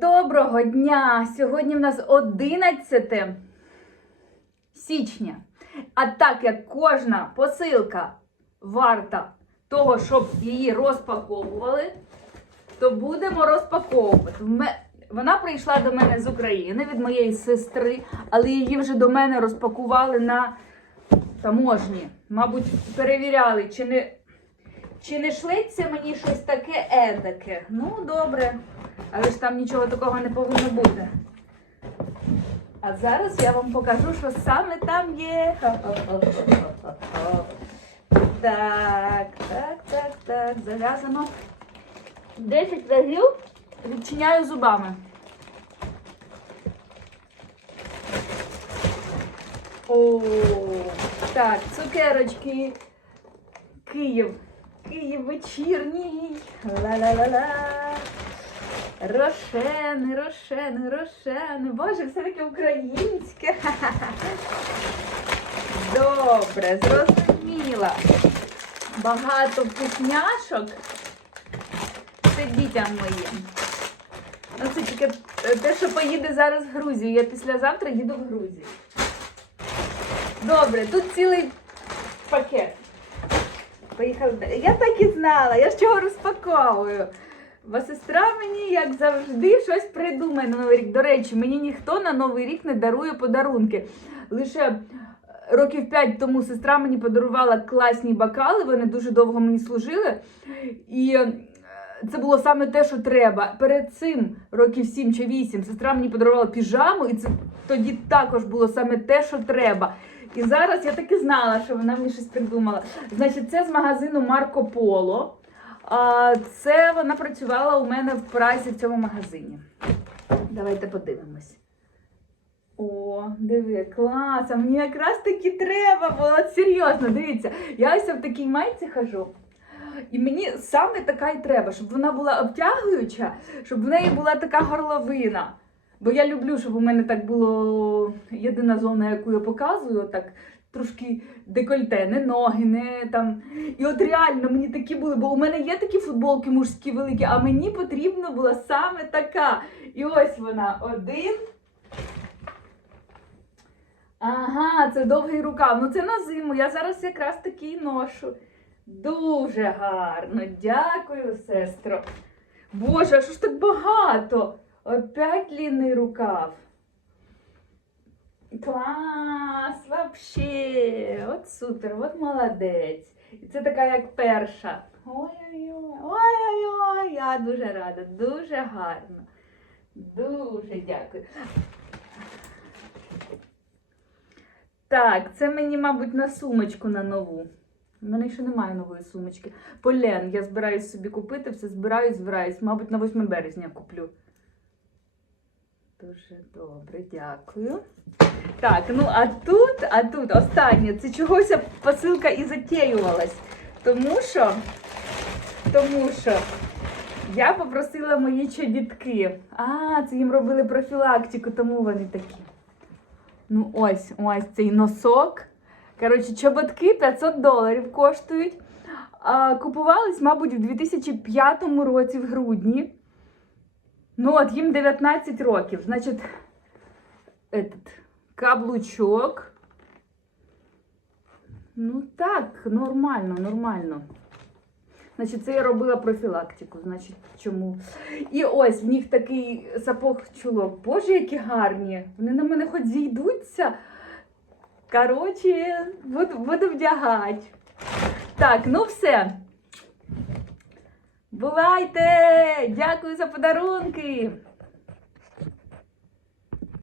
Доброго дня! Сьогодні в нас 11 січня. А так як кожна посилка варта того, щоб її розпаковували, то будемо розпаковувати. Вона прийшла до мене з України від моєї сестри, але її вже до мене розпакували на таможні. Мабуть, перевіряли, чи не, чи не шлеться мені щось таке едаке. Ну, добре. Але ж там нічого такого не повинно бути. А зараз я вам покажу, що саме там є. Так, так, так, так. Зав'язано. 10 разів відчиняю зубами. О, так, цукерочки. Київ. Київ вечірній. Ла-ла-ла-ла. Рошени, рошени, рошени. Боже, все таке українське. Добре, зрозуміла. Багато вкусняшок. Це дітям моїм. Ну, це тільки те, що поїде зараз в Грузію. Я післязавтра їду в Грузію. Добре, тут цілий пакет. Поїхали далі. Я так і знала, я ж чого розпаковую. Бо сестра мені, як завжди, щось придумає на Новий рік. До речі, мені ніхто на Новий рік не дарує подарунки. Лише е, років 5 тому сестра мені подарувала класні бокали, вони дуже довго мені служили. І е, це було саме те, що треба. Перед цим, років 7 чи 8, сестра мені подарувала піжаму, і це тоді також було саме те, що треба. І зараз я таки знала, що вона мені щось придумала. Значить, це з магазину Марко Поло. Це вона працювала у мене в Празі в цьому магазині. Давайте подивимось. О, диви, клас! А мені якраз таки треба було. Серйозно, дивіться, я ось в такій майці хожу. І мені саме така й треба, щоб вона була обтягуюча, щоб в неї була така горловина. Бо я люблю, щоб у мене так було єдина зона, яку я показую, так трошки декольте, не ноги, не там. І от реально мені такі були, бо у мене є такі футболки мужські великі, а мені потрібна була саме така. І ось вона один. Ага, це довгий рукав. Ну це на зиму. Я зараз якраз такий ношу. Дуже гарно. Дякую, сестро. Боже, а що ж так багато? Опять длинний рукав. Клас, вообще. От супер, от молодець. І це така як перша. Ой-ой-ой, ой-ой-ой, я дуже рада, дуже гарно. Дуже дякую. Так, це мені, мабуть, на сумочку на нову. У мене ще немає нової сумочки. Полен, я збираюсь собі купити, все збираюсь, збираюсь. Мабуть, на 8 березня куплю. Дуже добре, дякую. Так, ну а тут, а тут останнє, це чогось посилка і затіювалась. Тому що, тому що я попросила мої чобітки. А, це їм робили профілактику, тому вони такі. Ну, ось, ось цей носок. Коротше, чоботки 500 доларів коштують. А, купувались, мабуть, в 2005 році в грудні. Ну, от їм 19 років. Значить, этот, каблучок. Ну так, нормально, нормально. Значить, це я робила профілактику, значить, чому. І ось в них такий сапог чулок. Боже, які гарні. Вони на мене хоч зійдуться. Коротше, буду, буду вдягати. Так, ну все. Бувайте! Дякую за подарунки!